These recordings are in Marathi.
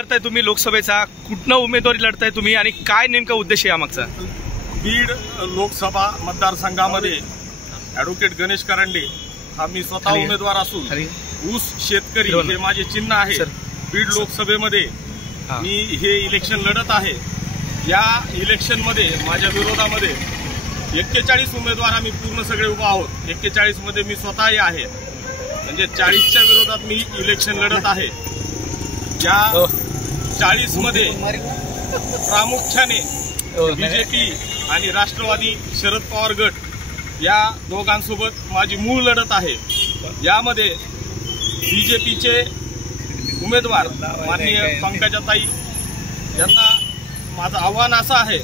करताय तुम्ही लोकसभेचा? कुठनं उमेदवारी लढताय तुम्ही आणि काय नेमका उद्देश आहे यामागचा? बीड लोकसभा मतदारसंघामध्ये ॲडव्होकेट गणेश करंडे हा मी स्वतः उमेदवार असून ऊस शेतकरी हे माझे चिन्ह आहे। बीड लोकसभेमध्ये मी हे इलेक्शन लढत आहे। या इलेक्शनमध्ये माझ्या विरोधामध्ये 41 उमेदवार आम्ही पूर्ण सगळे उभा आहोत। 41 मध्ये मी स्वतःही आहे, म्हणजे 40च्या विरोधात मी इलेक्शन लढत आहे। या 40 मध्ये प्रामुख्याने बीजेपी आणि राष्ट्रवादी शरद पवार गट या दोघांसोबत माझी मूळ लढत आहे। यामध्ये बीजेपीचे उमेदवार माननीय पंकजाताई यांना माझं आव्हान असं आहे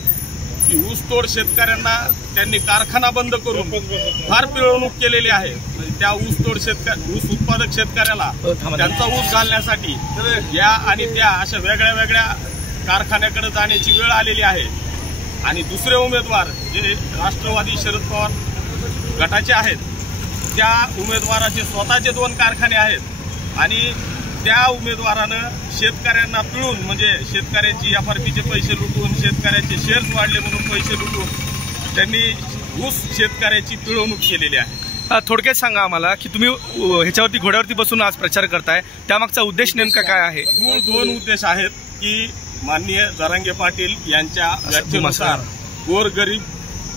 की ऊसतोड शेतकऱ्यांना त्यांनी कारखाना बंद करून फार पिळवणूक केलेली आहे। त्या ऊस उत्पादक शेतकऱ्याला त्यांचा ऊस घालण्यासाठी या आणि त्या अशा वेगळ्या वेगळ्या कारखान्याकडे जाण्याची वेळ आलेली आहे। आणि दुसरे उमेदवार जे राष्ट्रवादी शरद पवार गटाचे आहेत, त्या उमेदवाराचे स्वतःचे 2 कारखाने आहेत आणि त्या उमेदवारानं शेतकऱ्यांना पिळून, म्हणजे शेतकऱ्यांची FRPचे पैसे लुटून, शेतकऱ्यांचे शेअर्स वाढले म्हणून पैसे लुटून त्यांनी ऊस शेतकऱ्याची पिळवणूक केलेली आहे। थोडक्यात सांगा आम्हाला की तुम्ही ह्याच्यावरती घोड्यावरती बसून आज प्रचार करताय, त्यामागचा उद्देश नेमका काय आहे? मूळ 2 उद्देश आहेत की माननीय जरांगे पाटील यांच्या व्याख्येनुसार गोरगरीब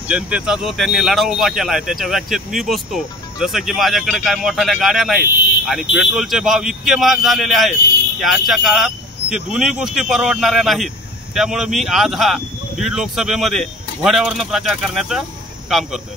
जनतेचा जो त्यांनी लढा उभा केला आहे त्याच्या व्याख्येत मी बसतो। जसं की माझ्याकडे काय मोठ्या गाड्या नाहीत आणि पेट्रोलचे भाव इतके महाग झालेले आहेत की आजच्या काळात हे दोन्ही गोष्टी परवडणाऱ्या नाहीत। त्यामुळे मी आज हा बीड लोकसभेमध्ये घोड्यावरनं प्रचार करण्याचं काम करतोय।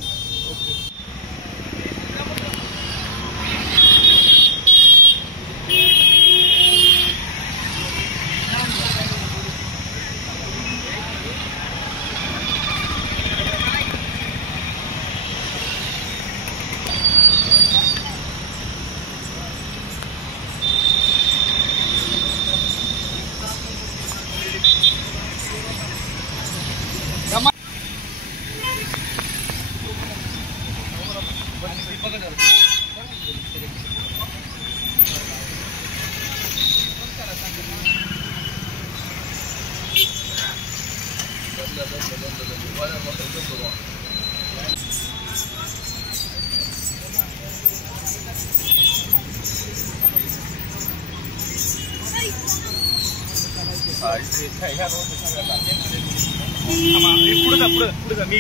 पुढे जा मी